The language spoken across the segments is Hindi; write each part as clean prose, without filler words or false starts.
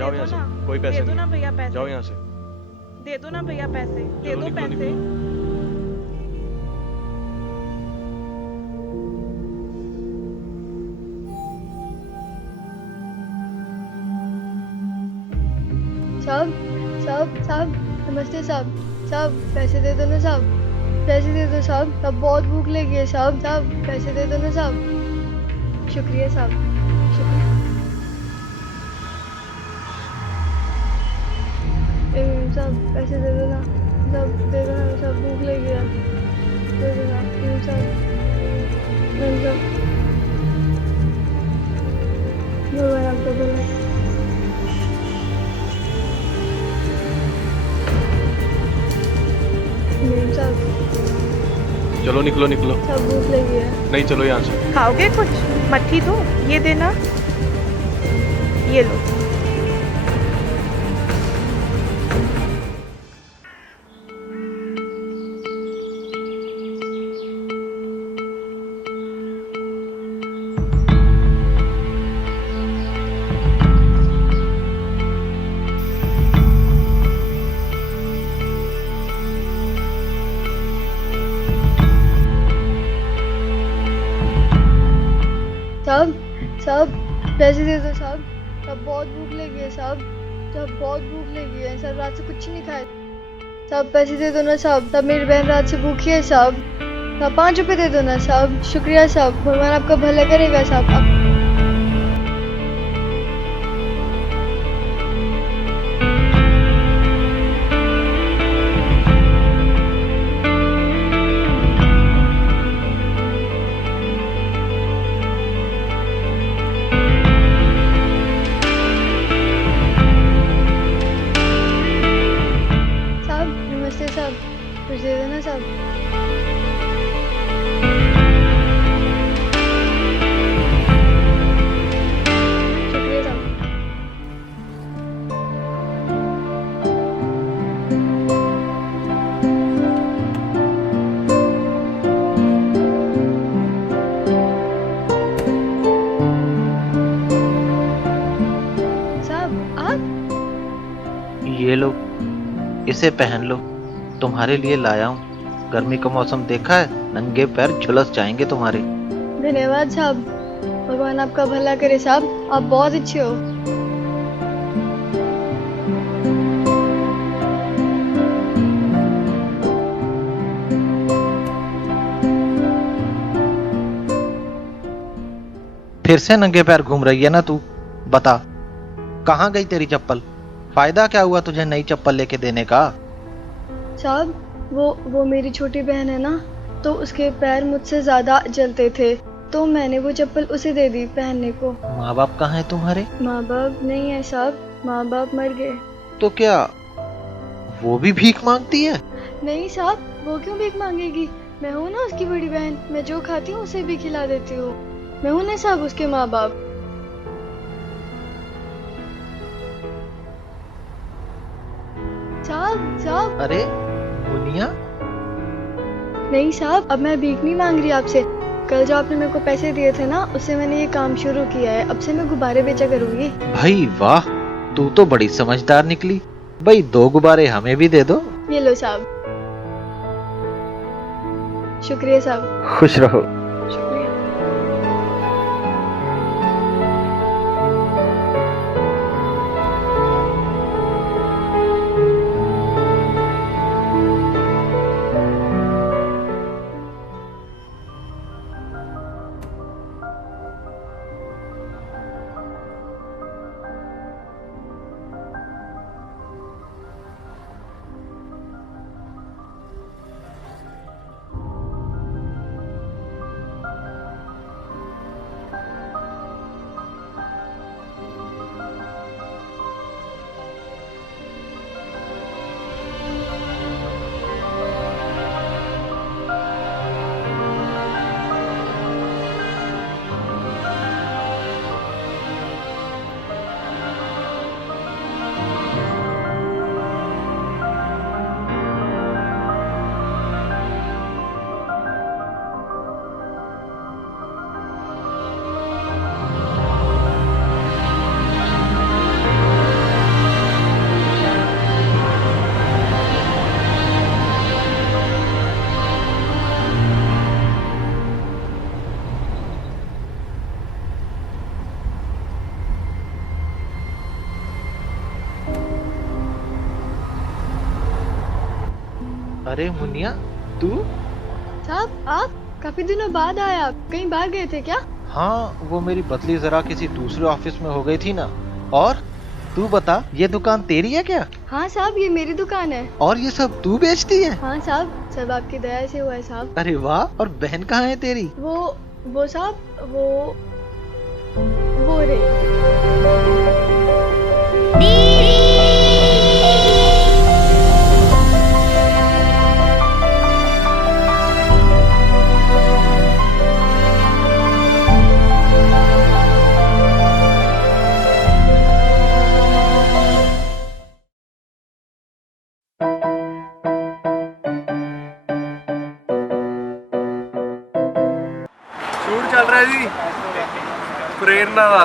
जाओ दे यहाँ दो से, ना, कोई पैसे दे दो नहीं ना है। भैया जाओ पैसे, यहाँ से। दे दो ना भैया पैसे, दे चलो दो निकलो पैसे। निकलो। साहब, साहब, साहब, नमस्ते साहब। साहब पैसे दे दो ना साहब, पैसे दे दो साहब, साहब बहुत भूख लगी है साहब, साहब पैसे दे दो ना साहब। शुक्रिया साहब, शुक्रिया। साहब पैसे दे दो ना, साहब दे दो ना साहब, भूख लगी है, दे दो ना साहब, साहब भगवान आपका भला। साहब, चलो निकलो निकलो। साहब भूख लगी है। नहीं, चलो यहाँ से। खाओगे कुछ? मट्ठी दो, ये देना, ये लो। साहब, साहब पैसे दे दो साहब, साहब बहुत भूख लगी है साहब, साहब बहुत भूख लगी है साहब, रात से कुछ नहीं खाया। साहब पैसे दे दो ना साहब, साहब मेरी बहन रात से भूखी है साहब, साहब 5 रुपए दे दो ना साहब। शुक्रिया साहब, भगवान आपका भला करेगा साहब। साहब नमस्ते साहब, कुछ दे दो ना साहब। शुक्रिया साहब। साहब आप, ये लो, इसे पहन लो, तुम्हारे लिए लाया हूँ। गर्मी का मौसम देखा है, नंगे पैर झुलस जाएंगे तुम्हारे। धन्यवाद साहब, भगवान आपका भला करे साहब, आप बहुत अच्छे हो। फिर से नंगे पैर घूम रही है ना तू? बता, कहाँ गई तेरी चप्पल? फायदा क्या हुआ तुझे नई चप्पल लेके देने का? साहब वो मेरी छोटी बहन है ना, तो उसके पैर मुझसे ज्यादा जलते थे, तो मैंने वो चप्पल उसे दे दी पहनने को। माँ बाप कहाँ है तुम्हारे? माँ बाप नहीं है साहब, माँ बाप मर गए। तो क्या वो भी भीख मांगती है? नहीं साहब, वो क्यों भीख मांगेगी, मैं हूँ ना उसकी बड़ी बहन, मैं जो खाती हूँ उसे भी खिला देती हूँ, मैं हूँ ना साहब उसके माँ बाप। साहब, साहब अरे मुनिया, नहीं साहब, अब मैं भीख नहीं मांग रही आपसे, कल जो आपने मेरे को पैसे दिए थे ना, उससे मैंने ये काम शुरू किया है, अब से मैं गुब्बारे बेचा करूंगी। भाई वाह, तू तो बड़ी समझदार निकली। भाई 2 गुब्बारे हमें भी दे दो। ये लो साहब। शुक्रिया साहब, खुश रहो। शुक्रिया। अरे मुनिया, तू? साहब आप काफी दिनों बाद आए, आप कहीं बाहर गए थे क्या? हाँ, वो मेरी बदली जरा किसी दूसरे ऑफिस में हो गई थी ना। और तू बता, ये दुकान तेरी है क्या? हाँ साहब, ये मेरी दुकान है। और ये सब तू बेचती है? हाँ साहब, सब आपकी दया से हुआ है साहब। अरे वाह, और बहन कहाँ है तेरी? वो साहब, वो रही। शूट चल रहा है जी प्रेरणा का।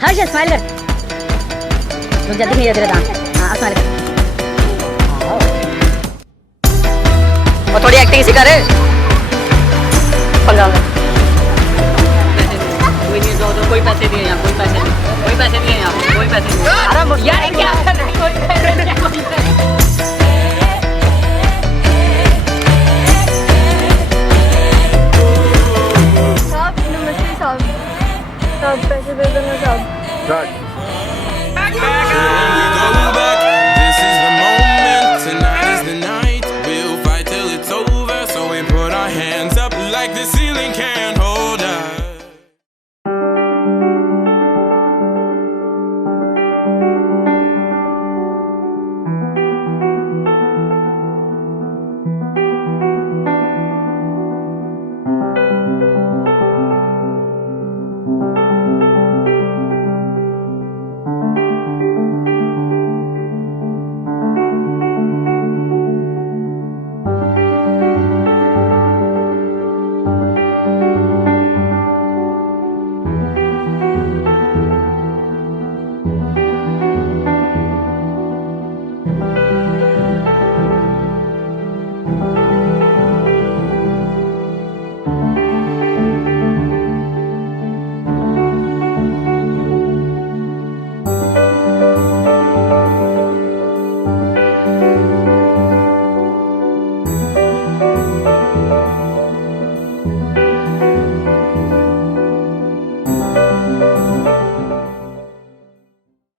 हर्ष स्माइल कर। रुक जा, दिख नहीं तेरा दांत। हाँ स्माइल कर। और थोड़ी एक्टिंग सिखा रे। पंगा कोई नहीं, दो कोई पैसे नहीं है यहाँ, कोई पैसे नहीं, कोई पैसे नहीं है यहाँ, कोई पैसे नहीं। अरे यार क्या कर रहा है, कोई पैसे नहीं। साहब नमस्ते साहब, साहब पैसे दे दो ना साहब।